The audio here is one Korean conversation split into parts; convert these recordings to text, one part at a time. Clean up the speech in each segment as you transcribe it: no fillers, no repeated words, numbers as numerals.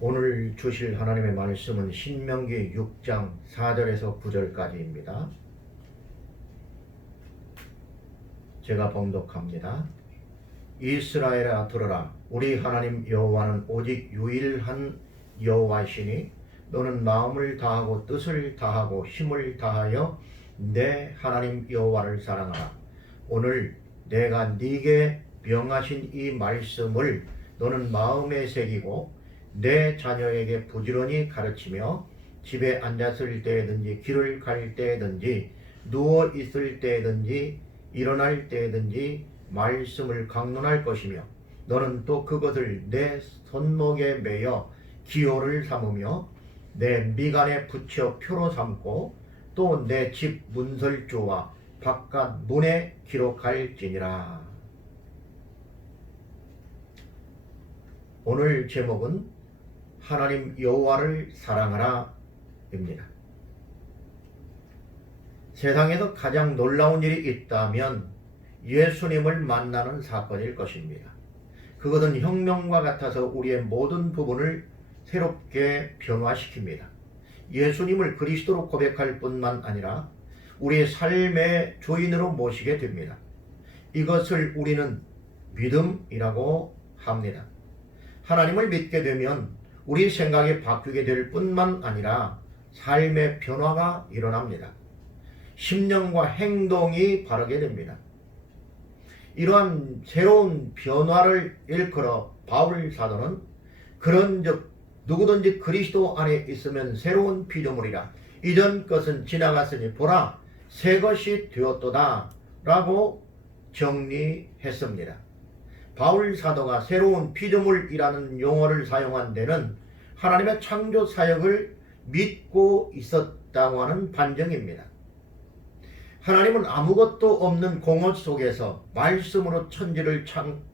오늘 주실 하나님의 말씀은 신명기 6장 4절에서 9절까지입니다. 제가 봉독합니다. 이스라엘아 들으라. 우리 하나님 여호와는 오직 유일한 여호와이시니 너는 마음을 다하고 뜻을 다하고 힘을 다하여 내 하나님 여호와를 사랑하라. 오늘 내가 네게 명하신 이 말씀을 너는 마음에 새기고 내 자녀에게 부지런히 가르치며 집에 앉았을 때든지 길을 갈 때든지 누워 있을 때든지 일어날 때든지 말씀을 강론할 것이며 너는 또 그것을 내 손목에 매여 기호를 삼으며 내 미간에 붙여 표로 삼고 또 내 집 문설주와 바깥 문에 기록할지니라. 오늘 제목은 하나님 여호와를 사랑하라 입니다. 세상에서 가장 놀라운 일이 있다면 예수님을 만나는 사건일 것입니다. 그것은 혁명과 같아서 우리의 모든 부분을 새롭게 변화시킵니다. 예수님을 그리스도로 고백할 뿐만 아니라 우리의 삶의 주인으로 모시게 됩니다. 이것을 우리는 믿음이라고 합니다. 하나님을 믿게 되면 우리 생각이 바뀌게 될 뿐만 아니라 삶의 변화가 일어납니다. 심령과 행동이 바르게 됩니다. 이러한 새로운 변화를 일컬어 바울 사도는 그런즉 누구든지 그리스도 안에 있으면 새로운 피조물이라 이전 것은 지나갔으니 보라 새 것이 되었도다 라고 정리했습니다. 바울 사도가 새로운 피조물이라는 용어를 사용한 데는 하나님의 창조 사역을 믿고 있었다고 하는 반증입니다. 하나님은 아무것도 없는 공허 속에서 말씀으로 천지를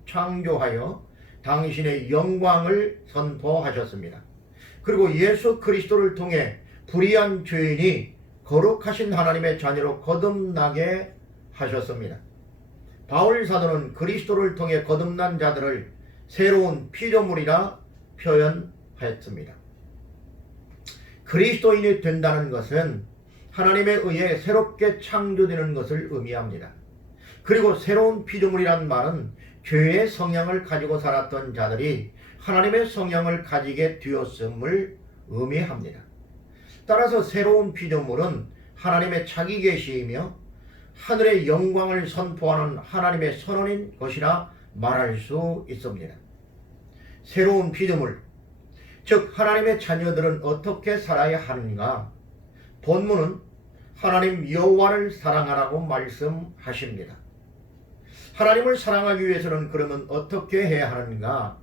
창조하여 당신의 영광을 선포하셨습니다. 그리고 예수 그리스도를 통해 불의한 죄인이 거룩하신 하나님의 자녀로 거듭나게 하셨습니다. 바울 사도는 그리스도를 통해 거듭난 자들을 새로운 피조물이라 표현하였습니다. 그리스도인이 된다는 것은 하나님에 의해 새롭게 창조되는 것을 의미합니다. 그리고 새로운 피조물이란 말은 죄의 성향을 가지고 살았던 자들이 하나님의 성향을 가지게 되었음을 의미합니다. 따라서 새로운 피조물은 하나님의 자기 계시이며 하늘의 영광을 선포하는 하나님의 선언인 것이라 말할 수 있습니다. 새로운 피조물, 즉 하나님의 자녀들은 어떻게 살아야 하는가? 본문은 하나님 여호와를 사랑하라고 말씀하십니다. 하나님을 사랑하기 위해서는 그러면 어떻게 해야 하는가?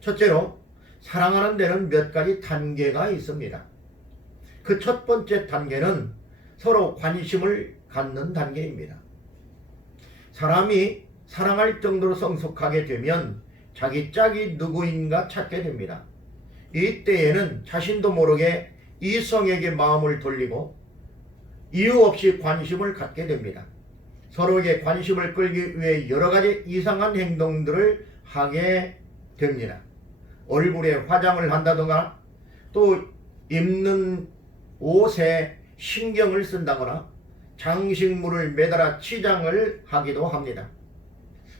첫째로 사랑하는 데는 몇 가지 단계가 있습니다. 그 첫 번째 단계는 서로 관심을 갖는 단계입니다. 사람이 사랑할 정도로 성숙하게 되면 자기 짝이 누구인가 찾게 됩니다. 이때에는 자신도 모르게 이성에게 마음을 돌리고 이유 없이 관심을 갖게 됩니다. 서로에게 관심을 끌기 위해 여러 가지 이상한 행동들을 하게 됩니다. 얼굴에 화장을 한다든가 또 입는 옷에 신경을 쓴다거나 장식물을 매달아 치장을 하기도 합니다.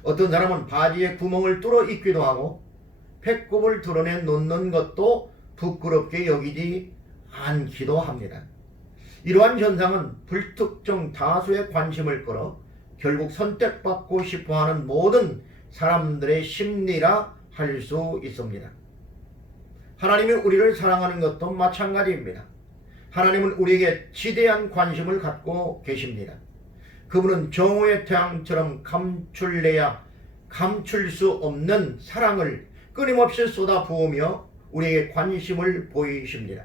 어떤 사람은 바지에 구멍을 뚫어 입기도 하고 배꼽을 드러내 놓는 것도 부끄럽게 여기지 않기도 합니다. 이러한 현상은 불특정 다수의 관심을 끌어 결국 선택받고 싶어하는 모든 사람들의 심리라 할 수 있습니다. 하나님이 우리를 사랑하는 것도 마찬가지입니다. 하나님은 우리에게 지대한 관심을 갖고 계십니다. 그분은 정오의 태양처럼 감출래야 감출 수 없는 사랑을 끊임없이 쏟아부으며 우리에게 관심을 보이십니다.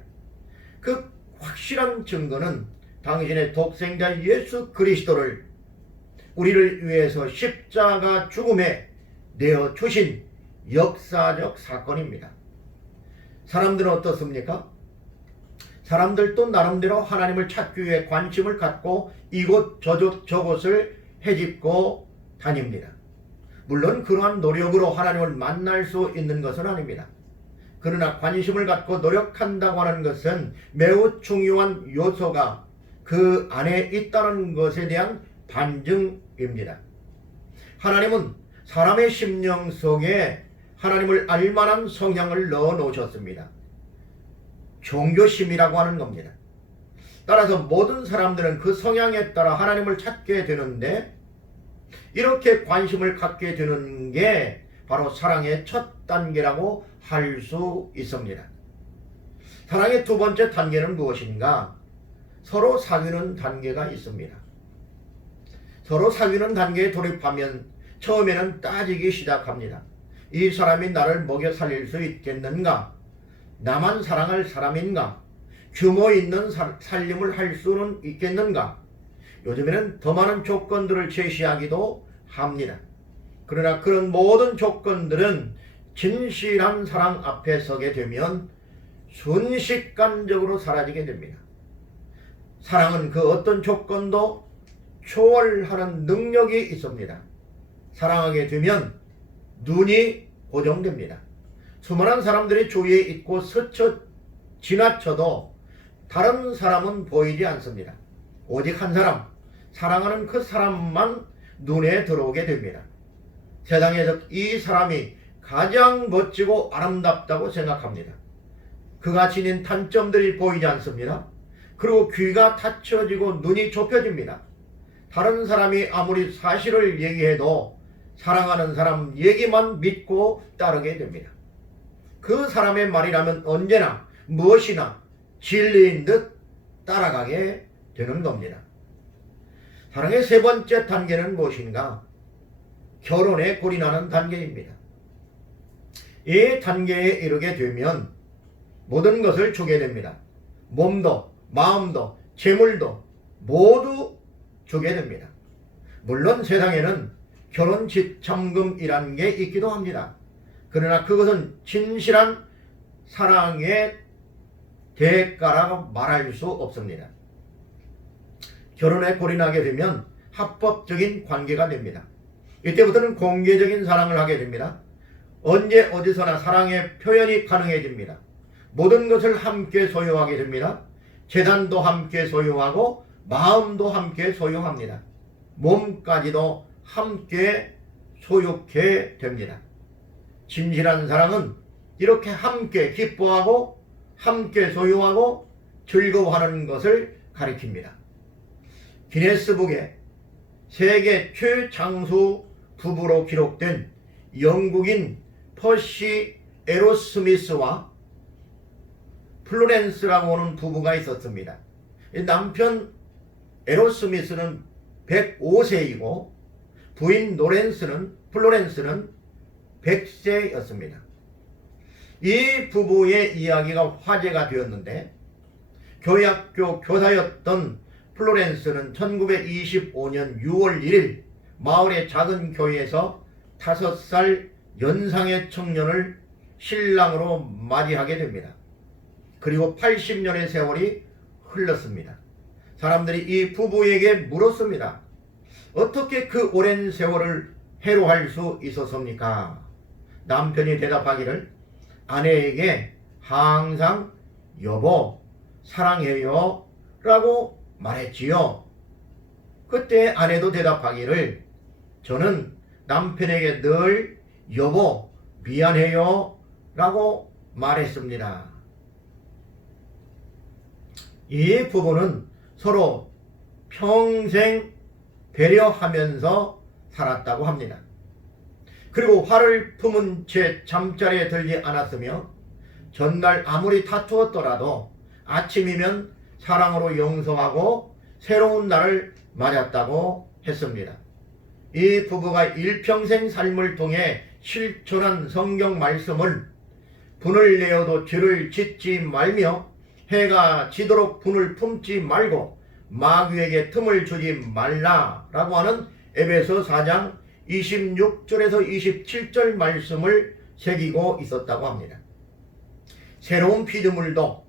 그 확실한 증거는 당신의 독생자 예수 그리스도를 우리를 위해서 십자가 죽음에 내어주신 역사적 사건입니다. 사람들은 어떻습니까? 사람들도 나름대로 하나님을 찾기 위해 관심을 갖고 이곳 저곳을 헤집고 다닙니다. 물론 그러한 노력으로 하나님을 만날 수 있는 것은 아닙니다. 그러나 관심을 갖고 노력한다고 하는 것은 매우 중요한 요소가 그 안에 있다는 것에 대한 반증입니다. 하나님은 사람의 심령 속에 하나님을 알만한 성향을 넣어 놓으셨습니다. 종교심이라고 하는 겁니다. 따라서 모든 사람들은 그 성향에 따라 하나님을 찾게 되는데, 이렇게 관심을 갖게 되는 게 바로 사랑의 첫 단계라고 할 수 있습니다. 사랑의 두 번째 단계는 무엇인가? 서로 사귀는 단계가 있습니다. 서로 사귀는 단계에 돌입하면 처음에는 따지기 시작합니다. 이 사람이 나를 먹여 살릴 수 있겠는가? 나만 사랑할 사람인가? 규모 있는 살림을 할 수는 있겠는가? 요즘에는 더 많은 조건들을 제시하기도 합니다. 그러나 그런 모든 조건들은 진실한 사랑 앞에 서게 되면 순식간적으로 사라지게 됩니다. 사랑은 그 어떤 조건도 초월하는 능력이 있습니다. 사랑하게 되면 눈이 고정됩니다. 수많은 사람들이 주위에 있고 스쳐 지나쳐도 다른 사람은 보이지 않습니다. 오직 한 사람, 사랑하는 그 사람만 눈에 들어오게 됩니다. 세상에서 이 사람이 가장 멋지고 아름답다고 생각합니다. 그가 지닌 단점들이 보이지 않습니다. 그리고 귀가 닫혀지고 눈이 좁혀집니다. 다른 사람이 아무리 사실을 얘기해도 사랑하는 사람 얘기만 믿고 따르게 됩니다. 그 사람의 말이라면 언제나 무엇이나 진리인 듯 따라가게 되는 겁니다. 사랑의 세 번째 단계는 무엇인가? 결혼에 골인하는 단계입니다. 이 단계에 이르게 되면 모든 것을 주게 됩니다. 몸도 마음도 재물도 모두 주게 됩니다. 물론 세상에는 결혼 지참금이라는 게 있기도 합니다. 그러나 그것은 진실한 사랑의 대가라고 말할 수 없습니다. 결혼에 골인하게 되면 합법적인 관계가 됩니다. 이때부터는 공개적인 사랑을 하게 됩니다. 언제 어디서나 사랑의 표현이 가능해집니다. 모든 것을 함께 소유하게 됩니다. 재산도 함께 소유하고 마음도 함께 소유합니다. 몸까지도 함께 소유하게 됩니다. 진실한 사랑은 이렇게 함께 기뻐하고 함께 소유하고 즐거워하는 것을 가리킵니다. 기네스북에 세계 최장수 부부로 기록된 영국인 퍼시 에로스미스와 플로렌스라고 하는 부부가 있었습니다. 남편 에로스미스는 105세이고 부인 플로렌스는 100세였습니다. 이 부부의 이야기가 화제가 되었는데, 교회학교 교사였던 플로렌스는 1925년 6월 1일 마을의 작은 교회에서 5살 연상의 청년을 신랑으로 맞이하게 됩니다. 그리고 80년의 세월이 흘렀습니다. 사람들이 이 부부에게 물었습니다. 어떻게 그 오랜 세월을 해로할 수 있었습니까? 남편이 대답하기를 아내에게 항상 여보 사랑해요 라고 말했지요. 그때 아내도 대답하기를 저는 남편에게 늘 여보 미안해요 라고 말했습니다. 이 부부는 서로 평생 배려하면서 살았다고 합니다. 그리고 화를 품은 채 잠자리에 들지 않았으며 전날 아무리 다투었더라도 아침이면 사랑으로 용서하고 새로운 날을 맞았다고 했습니다. 이 부부가 일평생 삶을 통해 실천한 성경 말씀을 분을 내어도 죄를 짓지 말며 해가 지도록 분을 품지 말고 마귀에게 틈을 주지 말라라고 하는 에베소 4장 26절에서 27절 말씀을 새기고 있었다고 합니다. 새로운 피조물도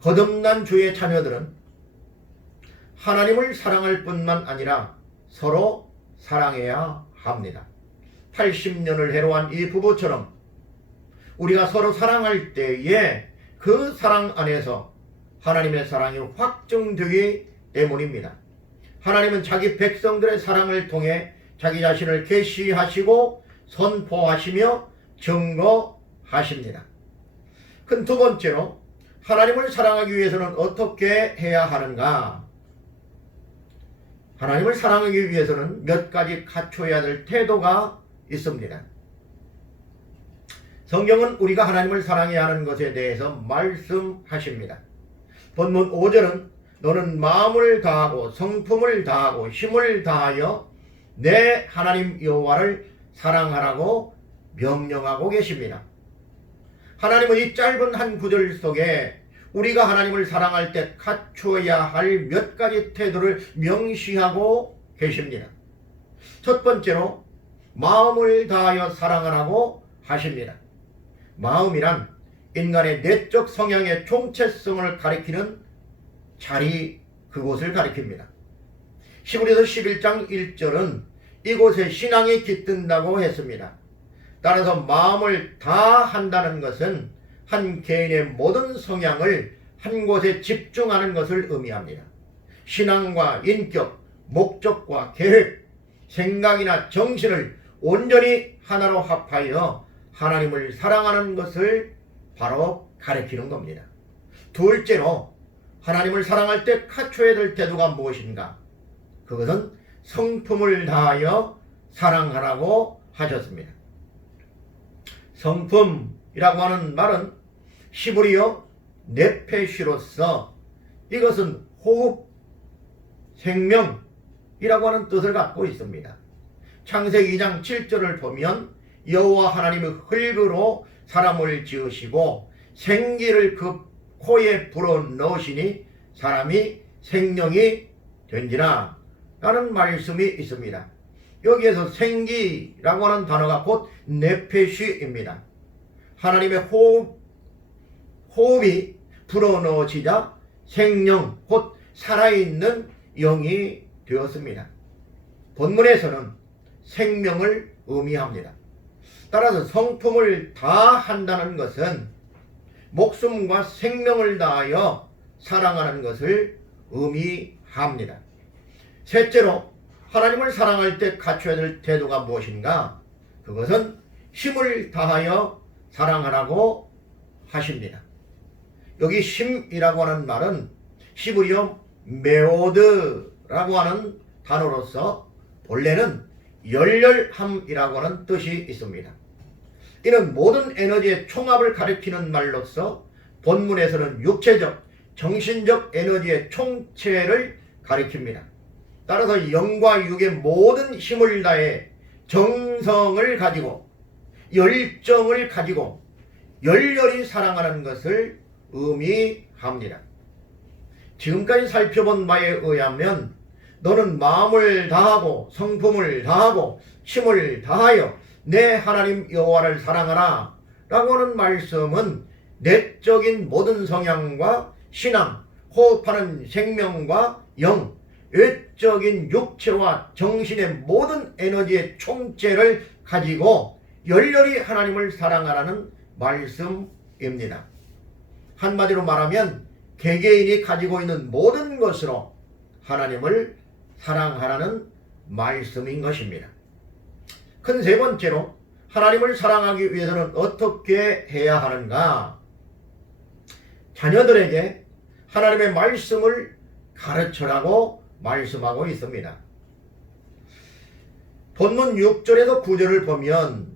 거듭난 주의 자녀들은 하나님을 사랑할 뿐만 아니라 서로 사랑해야 합니다. 80년을 해로한 이 부부처럼 우리가 서로 사랑할 때에 그 사랑 안에서 하나님의 사랑이 확증되기 때문입니다. 하나님은 자기 백성들의 사랑을 통해 자기 자신을 계시하시고 선포하시며 증거하십니다. 큰 두 번째로 하나님을 사랑하기 위해서는 어떻게 해야 하는가? 하나님을 사랑하기 위해서는 몇 가지 갖춰야 될 태도가 있습니다. 성경은 우리가 하나님을 사랑해야 하는 것에 대해서 말씀하십니다. 본문 5절은 너는 마음을 다하고 성품을 다하고 힘을 다하여 내 하나님 여호와를 사랑하라고 명령하고 계십니다. 하나님은 이 짧은 한 구절 속에 우리가 하나님을 사랑할 때 갖춰야 할 몇 가지 태도를 명시하고 계십니다. 첫 번째로 마음을 다하여 사랑하라고 하십니다. 마음이란 인간의 내적 성향의 총체성을 가리키는 자리, 그곳을 가리킵니다. 히브리서 11장 1절은 이곳에 신앙이 깃든다고 했습니다. 따라서 마음을 다 한다는 것은 한 개인의 모든 성향을 한 곳에 집중하는 것을 의미합니다. 신앙과 인격, 목적과 계획, 생각이나 정신을 온전히 하나로 합하여 하나님을 사랑하는 것을 바로 가리키는 겁니다. 둘째로 하나님을 사랑할 때 갖춰야 될 태도가 무엇인가? 그것은 성품을 다하여 사랑하라고 하셨습니다. 성품이라고 하는 말은 히브리어 네페시로서 이것은 호흡, 생명이라고 하는 뜻을 갖고 있습니다. 창세기 2장 7절을 보면 여호와 하나님의 흙으로 사람을 지으시고 생기를 그 코에 불어넣으시니 사람이 생명이 된지라 라는 말씀이 있습니다. 여기에서 생기라고 하는 단어가 곧 네페시입니다. 하나님의 호흡이 불어넣어지자 생명, 곧 살아있는 영이 되었습니다. 본문에서는 생명을 의미합니다. 따라서 성품을 다 한다는 것은 목숨과 생명을 다하여 사랑하는 것을 의미합니다. 셋째로 하나님을 사랑할 때 갖춰야 될 태도가 무엇인가? 그것은 힘을 다하여 사랑하라고 하십니다. 여기 힘이라고 하는 말은 히브리어 메오드라고 하는 단어로서 본래는 열렬함이라고 하는 뜻이 있습니다. 이는 모든 에너지의 총합을 가리키는 말로서 본문에서는 육체적, 정신적 에너지의 총체를 가리킵니다. 따라서 영과 육의 모든 힘을 다해 정성을 가지고 열정을 가지고 열렬히 사랑하는 것을 의미합니다. 지금까지 살펴본 바에 의하면 너는 마음을 다하고 성품을 다하고 힘을 다하여 내 하나님 여호와를 사랑하라 라고 하는 말씀은 내적인 모든 성향과 신앙, 호흡하는 생명과 영, 외적인 육체와 정신의 모든 에너지의 총체를 가지고 열렬히 하나님을 사랑하라는 말씀입니다. 한마디로 말하면 개개인이 가지고 있는 모든 것으로 하나님을 사랑하라는 말씀인 것입니다. 큰 세 번째로 하나님을 사랑하기 위해서는 어떻게 해야 하는가? 자녀들에게 하나님의 말씀을 가르쳐라고 말씀하고 있습니다. 본문 6절에서 9절을 보면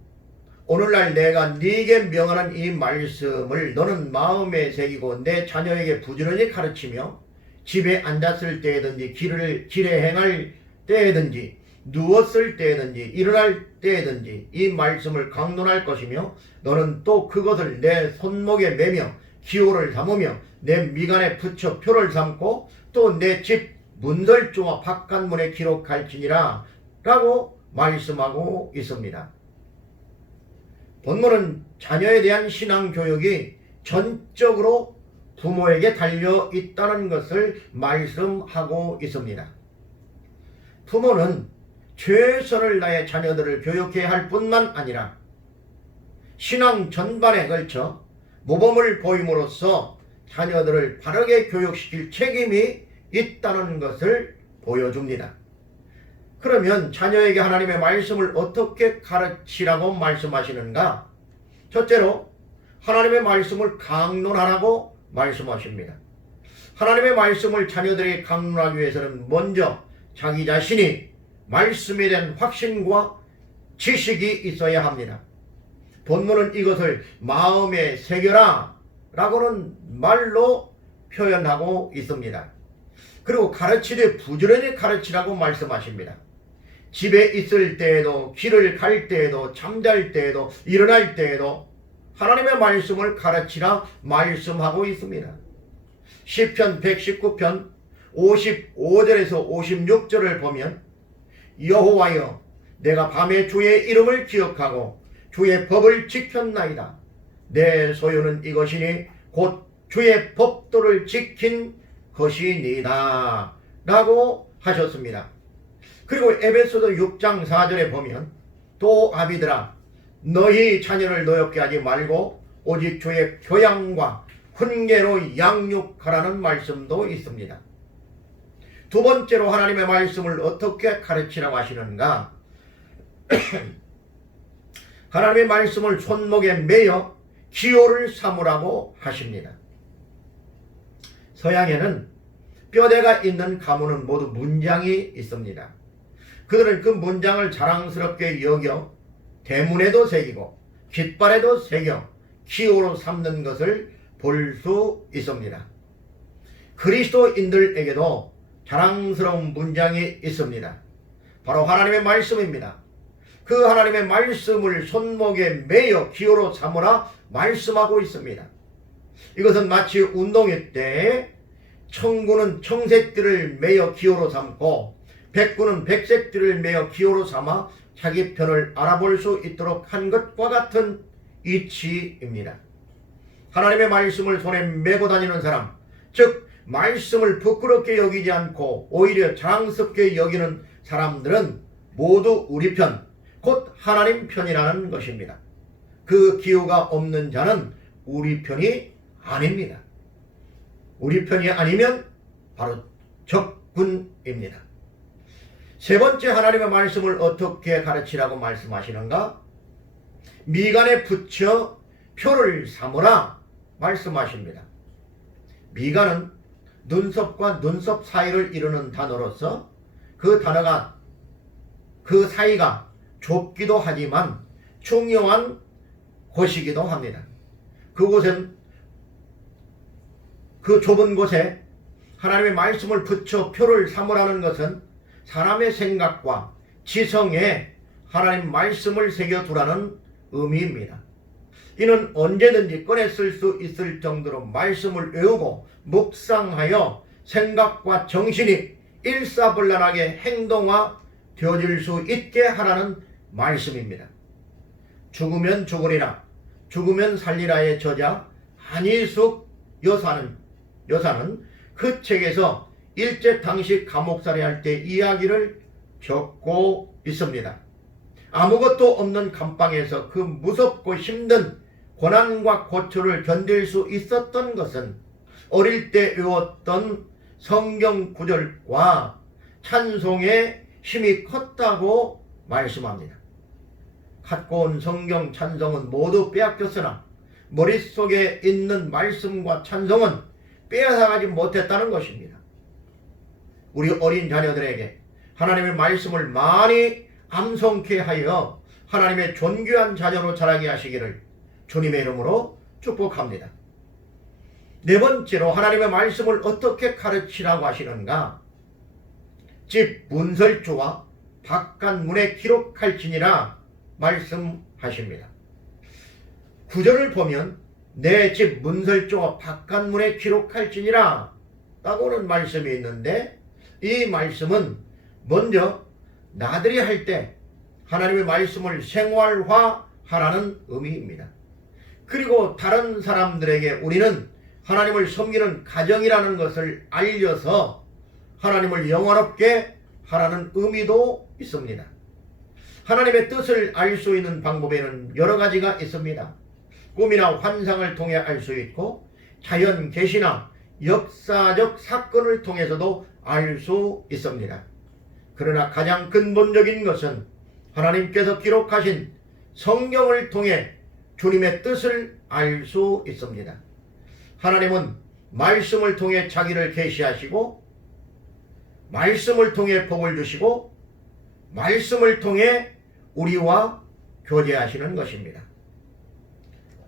오늘날 내가 네게 명하는 이 말씀을 너는 마음에 새기고 내 자녀에게 부지런히 가르치며 집에 앉았을 때든지 길에 행할 때든지 누웠을 때든지 일어날 때든지 이 말씀을 강론할 것이며 너는 또 그것을 내 손목에 매며 기호를 삼으며 내 미간에 붙여 표를 삼고 또 내 집 문설주와 바깥문에 기록할지니라 라고 말씀하고 있습니다. 본문은 자녀에 대한 신앙교육이 전적으로 부모에게 달려 있다는 것을 말씀하고 있습니다. 부모는 최선을 다해 자녀들을 교육해야 할 뿐만 아니라 신앙 전반에 걸쳐 모범을 보임으로써 자녀들을 바르게 교육시킬 책임이 있다는 것을 보여줍니다. 그러면 자녀에게 하나님의 말씀을 어떻게 가르치라고 말씀하시는가? 첫째로 하나님의 말씀을 강론하라고 말씀하십니다. 하나님의 말씀을 자녀들에게 강론하기 위해서는 먼저 자기 자신이 말씀에 대한 확신과 지식이 있어야 합니다. 본문은 이것을 마음에 새겨라 라고는 말로 표현하고 있습니다. 그리고 가르치되 부지런히 가르치라고 말씀하십니다. 집에 있을 때에도, 길을 갈 때에도, 잠잘 때에도, 일어날 때에도 하나님의 말씀을 가르치라 말씀하고 있습니다. 시편 119편 55절에서 56절을 보면 여호와여 내가 밤에 주의 이름을 기억하고 주의 법을 지켰나이다. 내 소유는 이것이니 곧 주의 법도를 지킨 것이니이다 라고 하셨습니다. 그리고 에베소서 6장 4절에 보면 또 아비들아 너희 자녀를 노엽게 하지 말고 오직 주의 교양과 훈계로 양육하라는 말씀도 있습니다. 두 번째로 하나님의 말씀을 어떻게 가르치라고 하시는가? 하나님의 말씀을 손목에 매어 기호를 삼으라고 하십니다. 서양에는 뼈대가 있는 가문은 모두 문장이 있습니다. 그들은 그 문장을 자랑스럽게 여겨 대문에도 새기고 깃발에도 새겨 기호로 삼는 것을 볼 수 있습니다. 그리스도인들에게도 자랑스러운 문장이 있습니다. 바로 하나님의 말씀입니다. 그 하나님의 말씀을 손목에 매어 기호로 삼으라 말씀하고 있습니다. 이것은 마치 운동회 때 청구는 청색들을 매어 기호로 삼고 백구는 백색들을 매어 기호로 삼아 자기 편을 알아볼 수 있도록 한 것과 같은 이치입니다. 하나님의 말씀을 손에 메고 다니는 사람, 즉 말씀을 부끄럽게 여기지 않고 오히려 자랑스럽게 여기는 사람들은 모두 우리 편, 곧 하나님 편이라는 것입니다. 그 기호가 없는 자는 우리 편이 아닙니다. 우리 편이 아니면 바로 적군입니다. 세 번째 하나님의 말씀을 어떻게 가르치라고 말씀하시는가? 미간에 붙여 표를 삼으라 말씀하십니다. 미간은 눈썹과 눈썹 사이를 이루는 단어로서 그 단어가 그 사이가 좁기도 하지만 중요한 곳이기도 합니다. 그곳은 그 좁은 곳에 하나님의 말씀을 붙여 표를 삼으라는 것은 사람의 생각과 지성에 하나님 말씀을 새겨두라는 의미입니다. 이는 언제든지 꺼내 쓸 수 있을 정도로 말씀을 외우고 묵상하여 생각과 정신이 일사불란하게 행동화되어질 수 있게 하라는 말씀입니다. 죽으면 죽으리라 죽으면 살리라의 저자 한희숙 여사는 그 책에서 일제당시 감옥살이 할 때 이야기를 적고 있습니다. 아무것도 없는 감방에서 그 무섭고 힘든 고난과 고초를 견딜 수 있었던 것은 어릴 때 외웠던 성경 구절과 찬송의 힘이 컸다고 말씀합니다. 갖고 온 성경 찬송은 모두 빼앗겼으나 머릿속에 있는 말씀과 찬송은 빼앗아가지 못했다는 것입니다. 우리 어린 자녀들에게 하나님의 말씀을 많이 암송케 하여 하나님의 존귀한 자녀로 자라게 하시기를 주님의 이름으로 축복합니다. 네 번째로 하나님의 말씀을 어떻게 가르치라고 하시는가? 집 문설주와 바깥문에 기록할지니라 말씀하십니다. 구절을 보면 내 집 문설주와 바깥문에 기록할지니라 라고는 말씀이 있는데 이 말씀은 먼저 나들이 할 때 하나님의 말씀을 생활화하라는 의미입니다. 그리고 다른 사람들에게 우리는 하나님을 섬기는 가정이라는 것을 알려서 하나님을 영원롭게 하라는 의미도 있습니다. 하나님의 뜻을 알 수 있는 방법에는 여러 가지가 있습니다. 꿈이나 환상을 통해 알 수 있고 자연 계시나 역사적 사건을 통해서도 알 수 있습니다. 그러나 가장 근본적인 것은 하나님께서 기록하신 성경을 통해 주님의 뜻을 알 수 있습니다. 하나님은 말씀을 통해 자기를 계시하시고 말씀을 통해 복을 주시고 말씀을 통해 우리와 교제하시는 것입니다.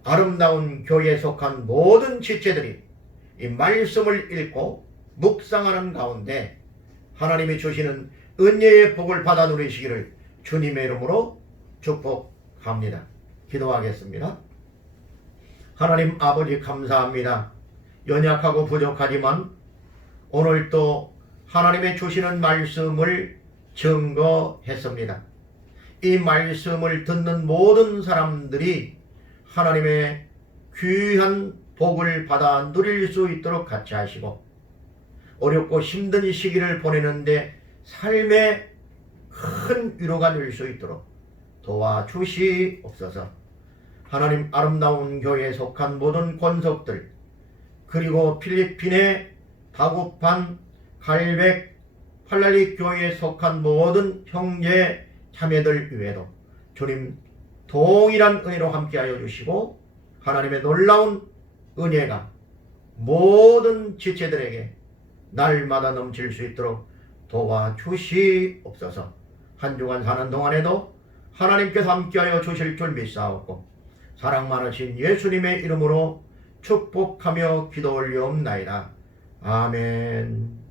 아름다운 교회에 속한 모든 지체들이 이 말씀을 읽고 묵상하는 가운데 하나님이 주시는 은혜의 복을 받아 누리시기를 주님의 이름으로 축복합니다. 기도하겠습니다. 하나님 아버지 감사합니다. 연약하고 부족하지만 오늘 또 하나님의 주시는 말씀을 증거했습니다. 이 말씀을 듣는 모든 사람들이 하나님의 귀한 복을 받아 누릴 수 있도록 같이 하시고 어렵고 힘든 시기를 보내는데 삶의 큰 위로가 될 수 있도록 도와주시옵소서. 하나님 아름다운 교회에 속한 모든 권속들 그리고 필리핀의 다구판 갈백 팔랄리 교회에 속한 모든 형제 자매들 위에도 주님 동일한 은혜로 함께하여 주시고 하나님의 놀라운 은혜가 모든 지체들에게 날마다 넘칠 수 있도록 도와주시옵소서. 한 주간 사는 동안에도 하나님께서 함께하여 주실 줄 믿사옵고 사랑 많으신 예수님의 이름으로 축복하며 기도 올리옵나이다. 아멘.